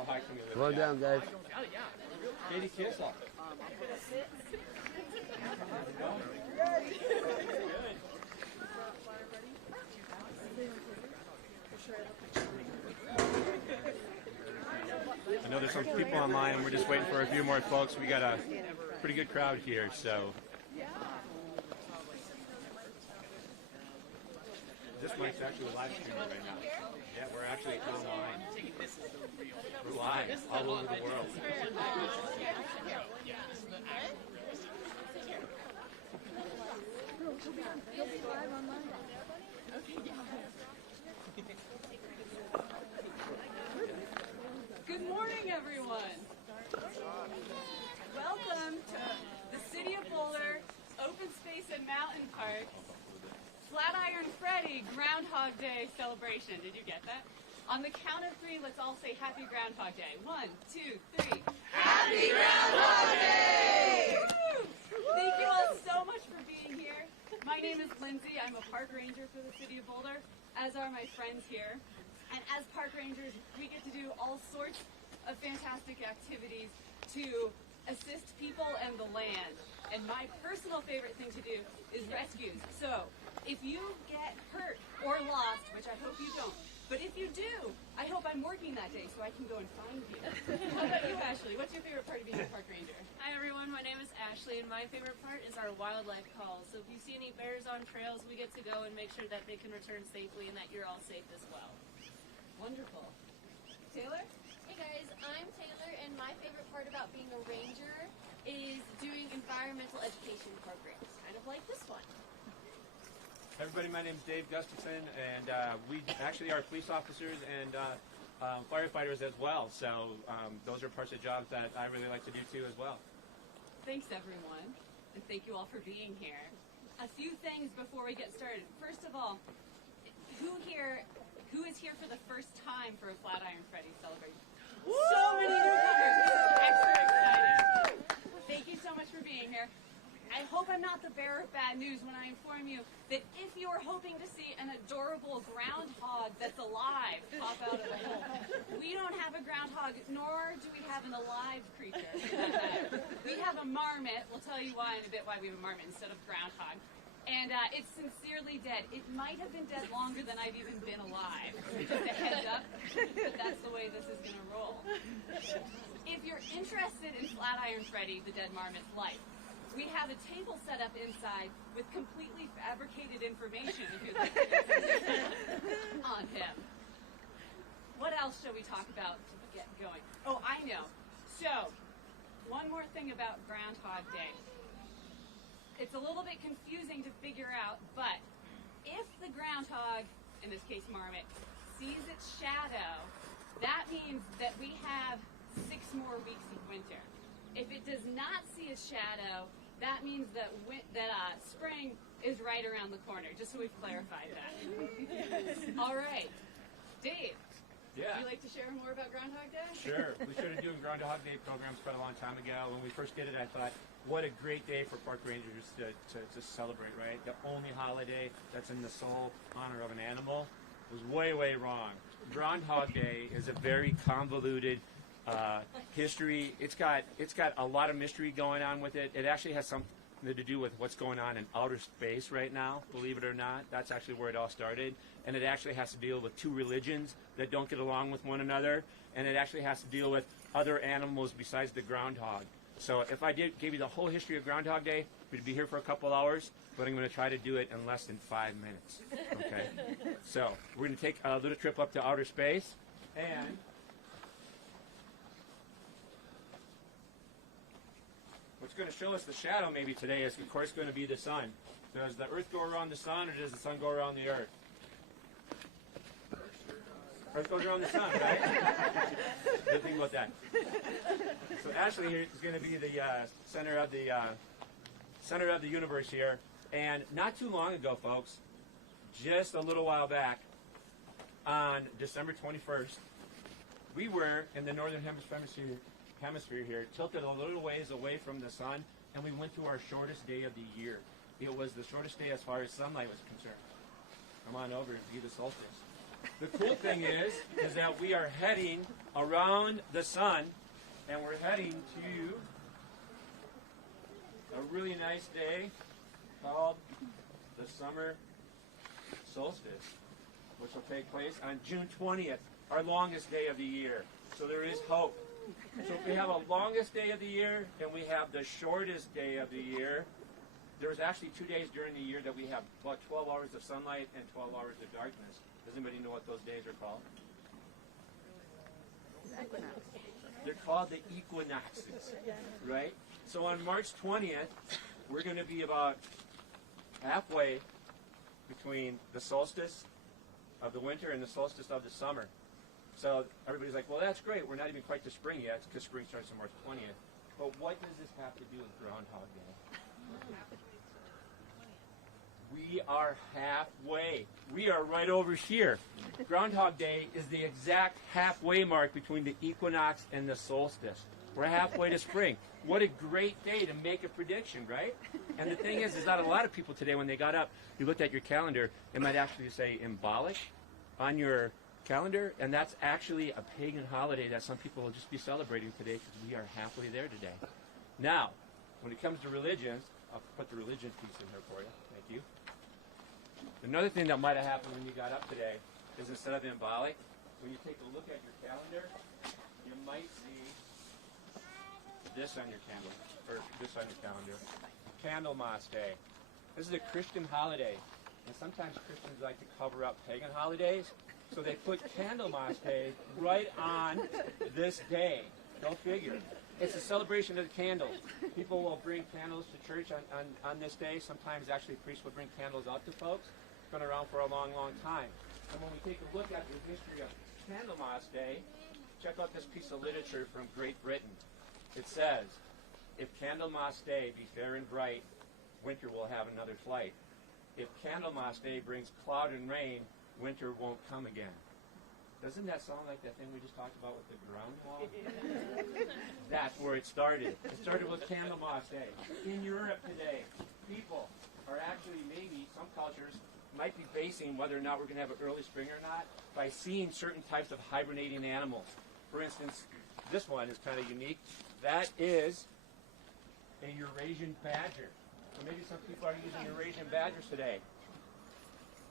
Oh, hi, can you live Come on down, guys. Katie, kiss off. I know there's some people online, and we're just waiting for a few more folks. We got a pretty good crowd here, so. This mic's actually live streaming right now. Yeah, we're actually online. We're live all over the world. Good morning, everyone. Welcome to the City of Boulder Open Space and Mountain Park Flatiron Freddy Groundhog Day celebration. Did you get that? On the count of three, let's all say Happy Groundhog Day. 1, 2, 3. Happy Groundhog Day! Woo! Thank you all so much for being here. My name is Lindsay. I'm a park ranger for the City of Boulder, as are my friends here. And as park rangers, we get to do all sorts of fantastic activities to assist people and the land. And my personal favorite thing to do is rescues. So if you get hurt or lost, which I hope you don't, but if you do, I hope I'm working that day so I can go and find you. How about you, Ashley? What's your favorite part of being a park ranger? Hi everyone, my name is Ashley, and my favorite part is our wildlife calls. So if you see any bears on trails, we get to go and make sure that they can return safely and that you're all safe as well. Wonderful. Taylor? Hey guys, I'm Taylor, and my favorite part about being a ranger is doing environmental education programs, kind of like this one. Everybody, my name is Dave Gustafson, and we actually are police officers and firefighters as well. So those are parts of the jobs that I really like to do too as well. Thanks, everyone, and thank you all for being here. A few things before we get started. First of all, who is here for the first time for a Flatiron Freddy celebration? Woo! So many newcomers. This is extra exciting. Thank you so much for being here. I hope I'm not the bearer of bad news when I inform you that if you're hoping to see an adorable groundhog that's alive pop out of the hole, we don't have a groundhog, nor do we have an alive creature. We have a marmot. We'll tell you why in a bit, why we have a marmot instead of groundhog. And it's sincerely dead. It might have been dead longer than I've even been alive. Just a heads up, but that's the way this is going to roll. If you're interested in Flatiron Freddy, the dead marmot's life, we have a table set up inside with completely fabricated information if you'd like to get on him. What else shall we talk about to get going? Oh, I know. So, one more thing about Groundhog Day. It's a little bit confusing to figure out, but if the groundhog, in this case marmot, sees its shadow, that means that we have 6 more weeks of winter. If it does not see its shadow, that means that spring is right around the corner, just so we've clarified that. All right. Dave, Yeah. would you like to share more about Groundhog Day? Sure. We started doing Groundhog Day programs quite a long time ago. When we first did it, I thought, what a great day for park rangers to celebrate, right? The only holiday that's in the sole honor of an animal was way, way wrong. Groundhog Day is a very convoluted history. It's got a lot of mystery going on with it. It actually has something to do with what's going on in outer space right now, believe it or not. That's actually where it all started. And it actually has to deal with 2 religions that don't get along with one another. And it actually has to deal with other animals besides the groundhog. So if I gave you the whole history of Groundhog Day, we'd be here for a couple hours, but I'm going to try to do it in less than 5 minutes. Okay? So we're going to take a little trip up to outer space. And what's going to show us the shadow maybe today is, of course, going to be the sun. So does the Earth go around the sun, or does the sun go around the Earth? Earth goes around the sun, right? Good thing about that. So Ashley here is going to be the center of the universe here. And not too long ago, folks, just a little while back, on December 21st, we were in the northern hemisphere here, tilted a little ways away from the sun, and we went through our shortest day of the year. It was the shortest day as far as sunlight was concerned. Come on over and view the solstice. The cool thing is that we are heading around the sun, and we're heading to a really nice day called the summer solstice, which will take place on June 20th, our longest day of the year. So there is hope. So if we have a longest day of the year and we have the shortest day of the year, there's actually 2 days during the year that we have about 12 hours of sunlight and 12 hours of darkness. Does anybody know what those days are called? They're called the equinoxes, right? So on March 20th, we're going to be about halfway between the solstice of the winter and the solstice of the summer. So everybody's like, well, that's great. We're not even quite to spring yet because spring starts on March 20th. But what does this have to do with Groundhog Day? We are halfway. We are right over here. Groundhog Day is the exact halfway mark between the equinox and the solstice. We're halfway to spring. What a great day to make a prediction, right? And the thing is that a lot of people today, when they got up, you looked at your calendar, it might actually say embolic on your calendar, and that's actually a pagan holiday that some people will just be celebrating today because we are halfway there today. Now, when it comes to religions, I'll put the religion piece in here for you. Thank you. Another thing that might have happened when you got up today is instead of embolic, when you take a look at your calendar, you might see this on your candle, or this on your calendar. Candlemas Day. This is a Christian holiday, and sometimes Christians like to cover up pagan holidays, so they put Candlemas Day right on this day. Go figure. It's a celebration of the candles. People will bring candles to church on this day. Sometimes actually priests will bring candles out to folks. It's been around for a long, long time. And when we take a look at the history of Candlemas Day, check out this piece of literature from Great Britain. It says, if Candlemas Day be fair and bright, winter will have another flight. If Candlemas Day brings cloud and rain, winter won't come again. Doesn't that sound like that thing we just talked about with the groundhog? That's where it started. It started with Candlemas Day. In Europe today, people are actually, maybe some cultures might be basing whether or not we're going to have an early spring or not by seeing certain types of hibernating animals. For instance, this one is kind of unique. That is a Eurasian badger. So maybe some people are using Eurasian badgers today.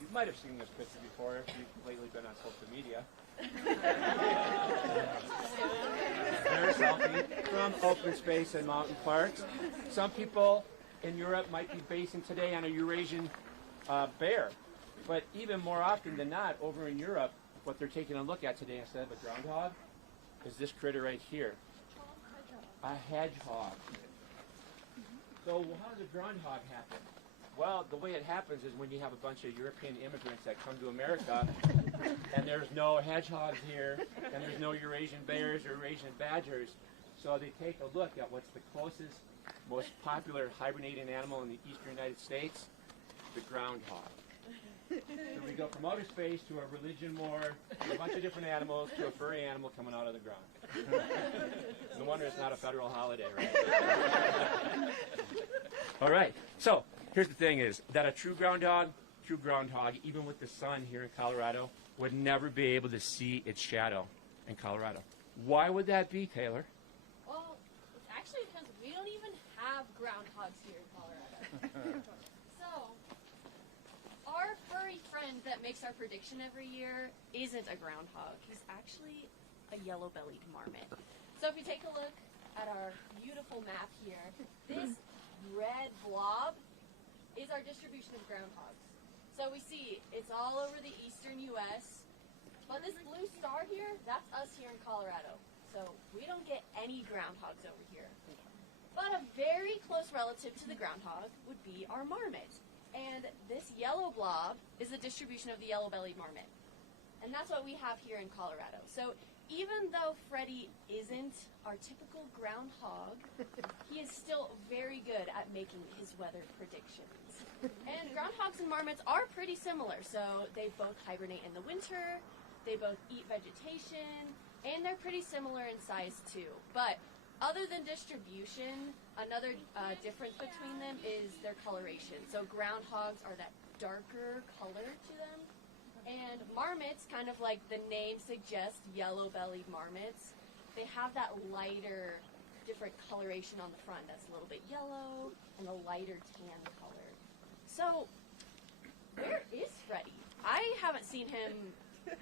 You might have seen this picture before if you've lately been on social media. Very healthy from open space and mountain parks. Some people in Europe might be basing today on a Eurasian bear. But even more often than not, over in Europe, what they're taking a look at today instead of a groundhog is this critter right here. A hedgehog. So how does a groundhog happen? Well, the way it happens is when you have a bunch of European immigrants that come to America, and there's no hedgehogs here, and there's no Eurasian bears or Eurasian badgers, so they take a look at what's the closest, most popular hibernating animal in the eastern United States, the groundhog. So we go from outer space to a religion war, a bunch of different animals, to a furry animal coming out of the ground. No wonder it's not a federal holiday, right? All right, so here's the thing is that a true groundhog, even with the sun here in Colorado, would never be able to see its shadow in Colorado. Why would that be, Taylor? Well, it's actually because we don't even have groundhogs here in Colorado. So, our furry friend that makes our prediction every year isn't a groundhog. He's actually a yellow-bellied marmot. So if you take a look at our beautiful map here, this red blob is our distribution of groundhogs. So we see it's all over the eastern U.S., but this blue star here, that's us here in Colorado. So we don't get any groundhogs over here. But a very close relative to the groundhog would be our marmot. And this yellow blob is the distribution of the yellow-bellied marmot. And that's what we have here in Colorado. So even though Freddy isn't our typical groundhog, he is still very good at making his weather predictions. And groundhogs and marmots are pretty similar. So they both hibernate in the winter, they both eat vegetation, and they're pretty similar in size too. But other than distribution, another difference between them is their coloration. So groundhogs are that darker color to them, And marmots, kind of like the name suggests, yellow-bellied marmots, they have that lighter, different coloration on the front that's a little bit yellow and a lighter tan color. So, where is Freddy? I haven't seen him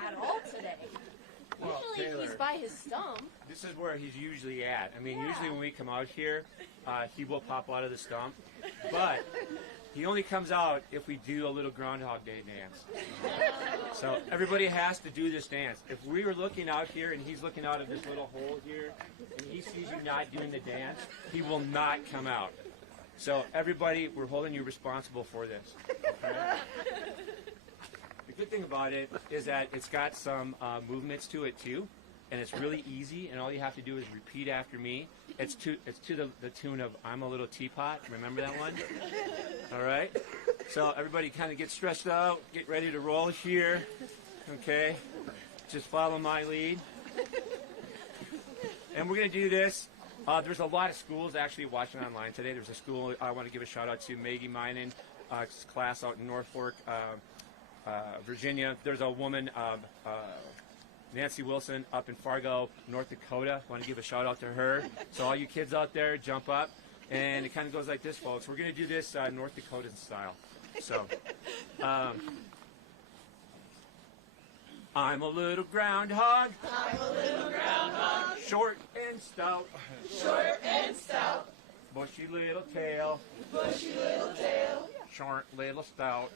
at all today. Well, Usually Taylor, he's by his stump. this is where he's usually at. I mean, Yeah. usually when we come out here, he will pop out of the stump. But he only comes out if we do a little Groundhog Day dance. So everybody has to do this dance. If we were looking out here and he's looking out of this little hole here, and he sees you not doing the dance, he will not come out. So everybody, we're holding you responsible for this. Okay? The good thing about it is that it's got some movements to it too, and it's really easy. And all you have to do is repeat after me. It's to the tune of "I'm a Little Teapot." Remember that one? All right. So everybody, kind of get stretched out, get ready to roll here. Okay. Just follow my lead. And we're gonna do this. There's a lot of schools actually watching online today. There's a school I want to give a shout out to, Maggie Minen, class out in Norfolk, Virginia. There's a woman, Nancy Wilson, up in Fargo, North Dakota. Want to give a shout out to her. So all you kids out there, jump up. And it kind of goes like this, folks. We're going to do this North Dakota style. So, I'm a little groundhog. I'm a little groundhog, Short and stout. short and stout, Bushy little tail. bushy little tail, Short little stout.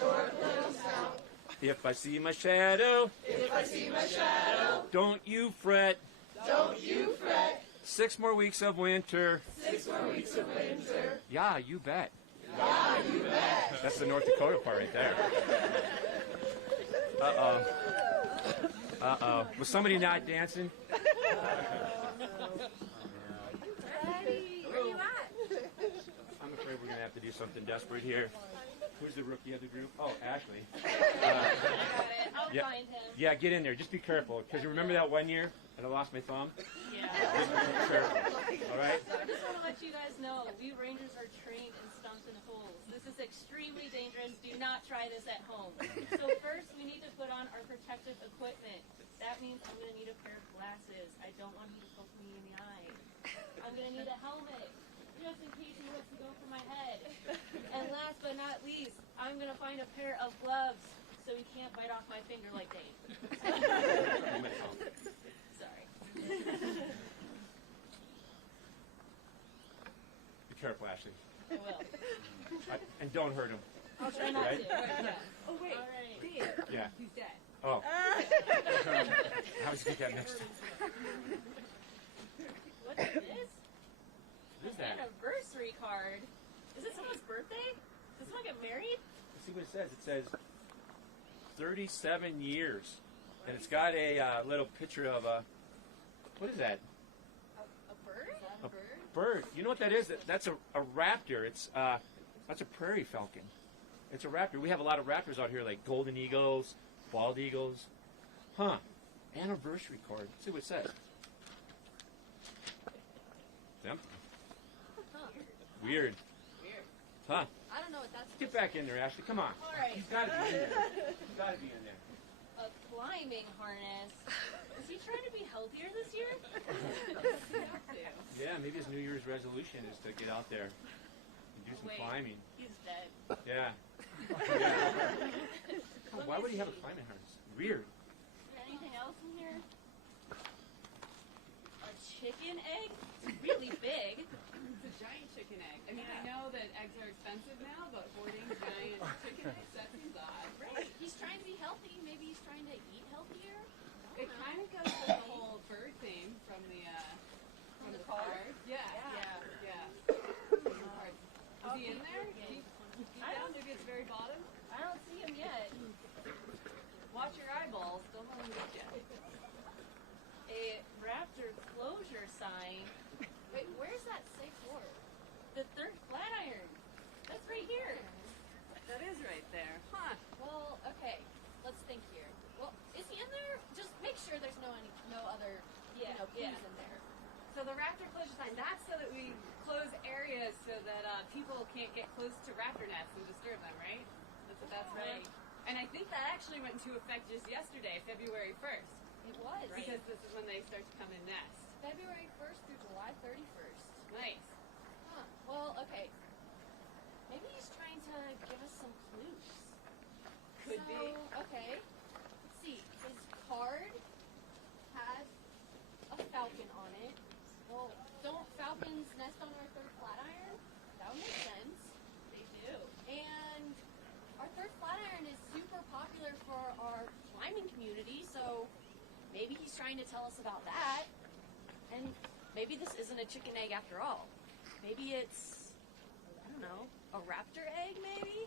short little snout. If I see my shadow, If I see my shadow, don't you fret. don't you fret. 6 more weeks of winter. 6 more weeks of winter, Yeah, you bet. yeah, you bet. That's the North Dakota part right there. Uh-oh. Uh-oh. Was somebody not dancing? Freddy, where you at? I'm afraid we're going to have to do something desperate here. Who's the rookie of the group? Oh, Ashley. I got it. I'll Yeah. find him. Yeah, get in there. Just be careful. Because you remember that one year that I lost my thumb? Yeah. Just be careful. All right? I just want to let you guys know, we Rangers are trained in stumps and holes. This is extremely dangerous. Do not try this at home. So first, we need to put on our protective equipment. That means I'm going to need a pair of glasses. I don't want you to poke me in the eye. I'm going to need a helmet, just in case he wants to go for my head. And last but not least, I'm going to find a pair of gloves so he can't bite off my finger like Dave. Sorry. Be careful, Ashley. I will. And don't hurt him. I'll try not Right? to. Yeah. Oh wait, All right. Dave, Yeah. he's dead. Oh. How does he get that mixed up? What's this? What is that? Anniversary card. Is it someone's birthday? Does someone get married? Let's see what it says. It says 37 years. And it's got a little picture of a, what is that? A bird? A bird. You know what that is? That's a raptor. It's that's a prairie falcon. It's a raptor. We have a lot of raptors out here, like golden eagles, bald eagles. Huh. Anniversary card. Let's see what it says. Yep. Weird. Huh. I don't know what that's Get back in there, Ashley. Come on. All right. You've got to be in there. You've got to be in there. A climbing harness. Is he trying to be healthier this year? Yeah, maybe his New Year's resolution is to get out there and do some Wait. climbing. He's dead. Yeah. Why would he have a climbing harness? Weird. Is there anything else in here? A chicken egg? It's really big. It's a giant chicken egg. I mean, I know that eggs are expensive now, but hoarding giant chicken eggs, that seems odd. right. He's trying to be healthy. Maybe he's trying to eat healthier. It kind of goes with the whole bird theme from the card. Yeah. Is he in there? Yeah. He's I down don't- to his very bottom. I don't see him yet. Watch your eyeballs. Don't let him get you. A raptor closure sign. Wait, where's that safe door? The third Flatiron. That's right here. That is right there. Huh. Well, okay. Let's think here. Well, is he in there? Just make sure there's no other Yeah, clues yeah. in there. So the raptor closure sign, that's so that we close areas so that people can't get close to raptor nests and disturb them, right? That's what that's Right. right. And I think that actually went into effect just yesterday, February 1st. It was. Because this is when they start to come in next. February 1st through July 31st. Nice. Huh. Well, okay. Maybe he's trying to give us some clues. Could be. Okay. Let's see. His card has a falcon on it. Well, don't falcons nest on our third Flatiron? That would make sense. They do. And our third Flatiron is super popular for our climbing community, so maybe he's trying to tell us about that. And maybe this isn't a chicken egg after all. Maybe it's, I don't know, a raptor egg, maybe?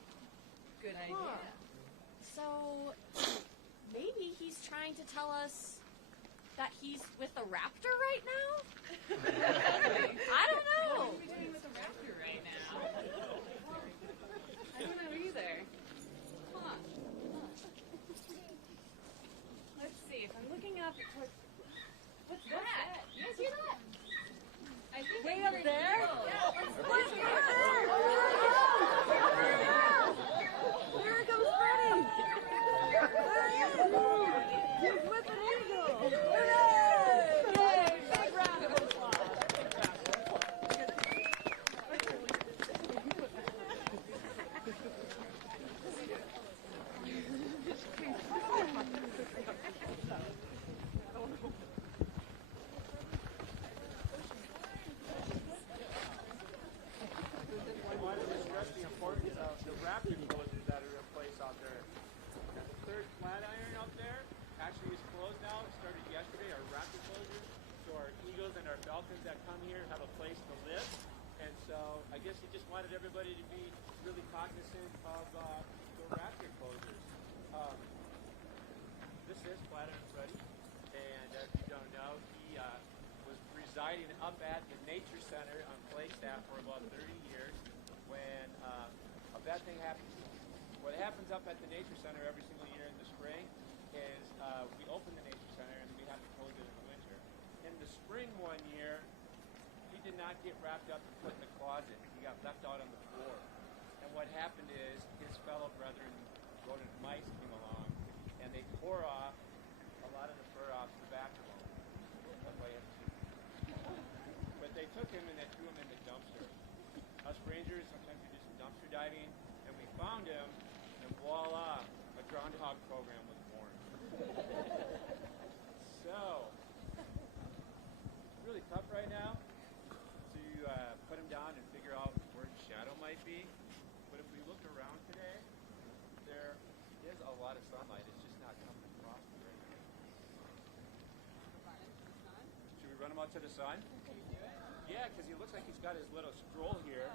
Good idea. Huh. So maybe he's trying to tell us that he's with a raptor right now? I don't know. What are we doing with the raptor right now? I don't know either. Huh. Let's see. If I'm looking up, what's that? You guys hear that? I think way up there. Here comes Freddy! He's with an eagle! Hooray! Yay! Big round of applause. I wanted to stress the importance of the raptor closures that are in place out there. And the third Flatiron out there actually is closed now. It started yesterday, our raptor closures. So our eagles and our falcons that come here have a place to live. And so I guess he just wanted everybody to be really cognizant of the raptor closures. This is Flatiron Freddy. And if you don't know, he was residing up at the Nature Center on Flagstaff for about 30 years when a bad thing happens. What happens up at the Nature Center every single year in the spring is we open the Nature Center and we have to close it in the winter. In the spring one year, he did not get wrapped up and put in the closet. He got left out on the floor. And what happened is his fellow brethren, rodent mice, came along and they tore off a lot of the fur off the back of him. That's why you have to see. But they took him and they threw him in the dumpster. Us rangers, sometimes we do some dumpster diving, and we found him, and voila, a Groundhog program was born. So, it's really tough right now to put him down and figure out where his shadow might be. But if we look around today, there is a lot of sunlight. It's just not coming across the right now. Should we run him out to the sun? Can you do it? Yeah, because he looks like he's got his little scroll here.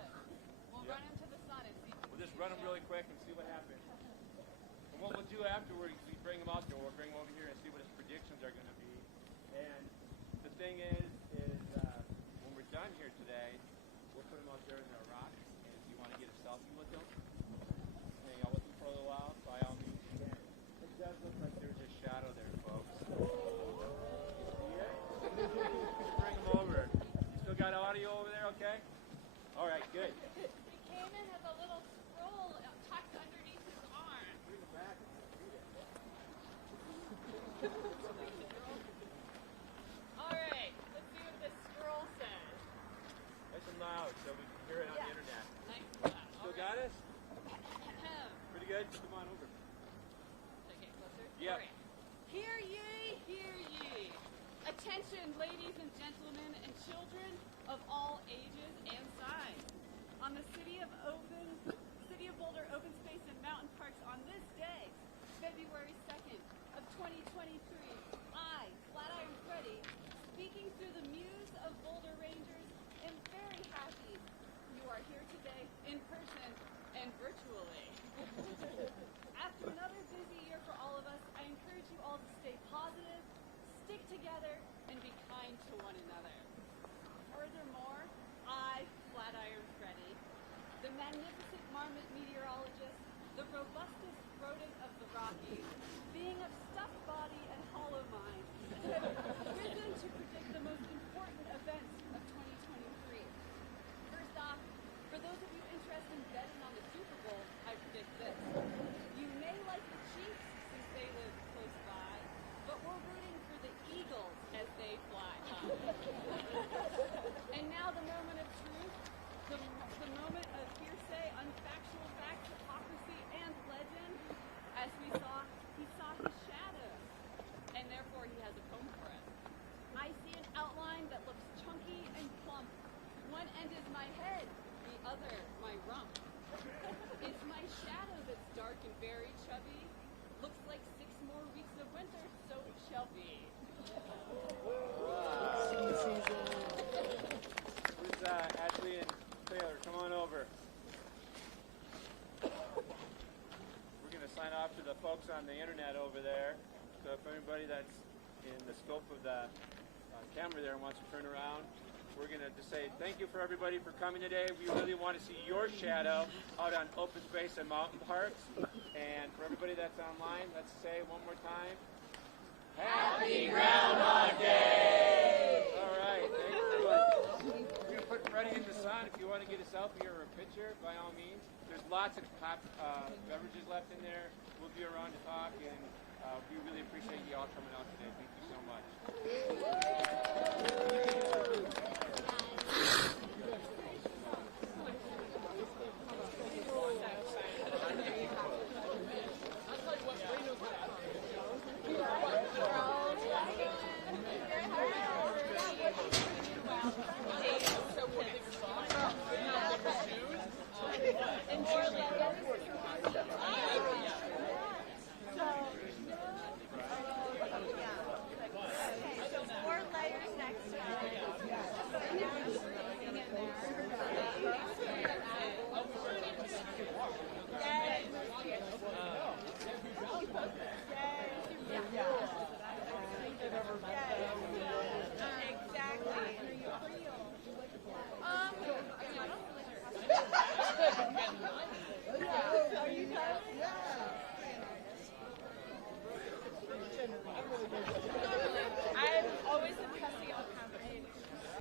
We'll Yeah. run him to the sun and see. We'll just run him really quick and see what happens. And what we'll do afterwards, we bring him out there. We'll bring him over here and see what his predictions are going to be. And the thing is when we're done here today, we'll put him out there in the rocks. And if you want to get a selfie with him, hang out with him for a little while, by all means you can. It does look like there's a shadow there, folks. You see it? Bring him over. You still got audio over there, okay? All right, good. He came in with a little scroll tucked underneath his arm. Bring it back and read it. All right, let's see what this scroll says. Nice and loud so we can hear it on the internet. Nice and loud. Still got us? Ahem. Pretty good? Come on over. Okay, closer. Yep. Okay. Hear ye, hear ye. Attention, ladies and gentlemen, and children of all ages and sizes. On the City of Boulder Open Space and Mountain Parks on this day, February 2nd of 2023, I, Flatiron Freddy, speaking through the muse of Boulder Rangers, am very happy you are here today in person and virtually. After another busy year for all of us, I encourage you all to stay positive, stick together, and be kind to one another. Furthermore, I, Flatiron Freddy, the magnificent marmot meteorologist, the robustest rodent of the Rockies, being of stuffed body and hollow mind, have risen to predict the most important events of 2023. First off, for those of you interested in betting on the Super Bowl, I predict this. You may like the very chubby. Looks like 6 more weeks of winter, so it shall be. Who's Ashley and Taylor? Come on over. We're going to sign off to the folks on the internet over there. So if anybody that's in the scope of the camera there wants to turn around, we're going to just say thank you for everybody for coming today. We really want to see your shadow out on open space and mountain parks. And for everybody that's online, let's say one more time, Happy Groundhog Day! All right, thanks everyone. We're going to put Freddy in the sun. If you want to get a selfie or a picture, by all means. There's lots of hot beverages left in there. We'll be around to talk, and we really appreciate you all coming out today. Thank you so much.